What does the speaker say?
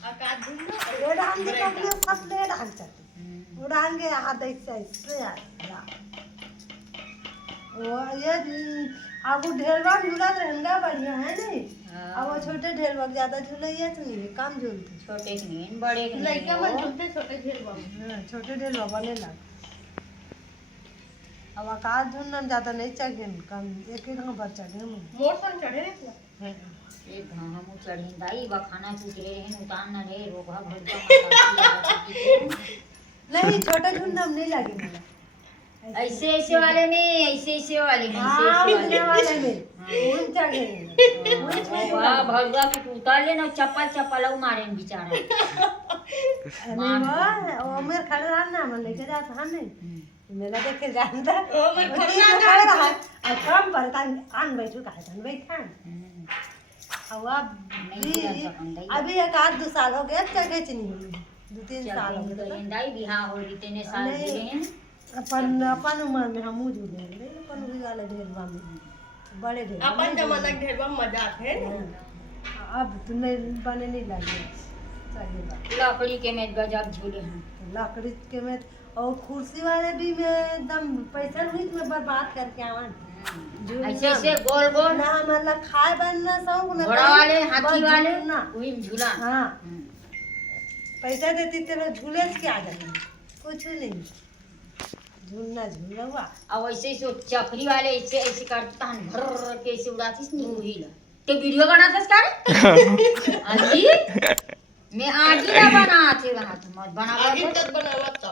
ये डाल के कपड़े फसले डाल चलते उड़ान के हाथ ऐसे यार वो ये अब ढेलवा झूला रहना बढ़िया है नहीं। अब वो छोटे ढेलवा ज्यादा झूलैया तो नहीं कम झूलते छोटे के नहीं बड़े के लड़का मन झूलते छोटे ढेलवा छोटे ढेलवा बने लग। अब आकाश झूलना ज्यादा नहीं चाहिए कम एक ही ढंग पर चढ़े मोर सन चढ़े रे एक हम चढ़ी दाई बा खाना चूट रहे उतार ना रे रोका भर नहीं छोटा झूलना नहीं लगे मला ऐसे ऐसे वाले में ऐसे वाले में इतने वाले में उन चढ़े वाह भगवा की उतार लेना चप्पल मारे बेचारा नहीं वो मेरे खड़े रहना मैं लेके जाता हाँ नहीं मेरा देख के जानता ओ मैं खड़े रहा अब कम पर आन बैठू का आन बैठा अब अभी एक आध 2 साल हो गए क्या चीनी हुई 2-3 साल हो गए दाई बिहार हो रही तेने साल गिरे अपन उम्र में हम झूले अपन भी वाले ढेलवा में बड़े ढेलवा अपन जमाना के ढेलवा मजा आते अब तो नहीं बने नहीं लगे चाहिए लकड़ी के में गजब झूले हैं लकड़ी के में और कुर्सी वाले भी में एकदम पैसा हुई में बर्बाद करके आवन ऐसे ऐसे गोल गोल ना मतलब खाए बनना शौक ना घोड़ा वाले हाथी वाले ना वही झूला हाँ पैसा देती तेरे झूले से क्या जाना कुछ नहीं झूलना झूला हुआ अब ऐसे ऐसे चपरी वाले ऐसे ऐसे करता हन भर के ऐसे उड़ातीस नहीं हुई ला तो वीडियो बनातास का रे अजी मैं आगे ना बनाते मत बना आगे तक बनावा तो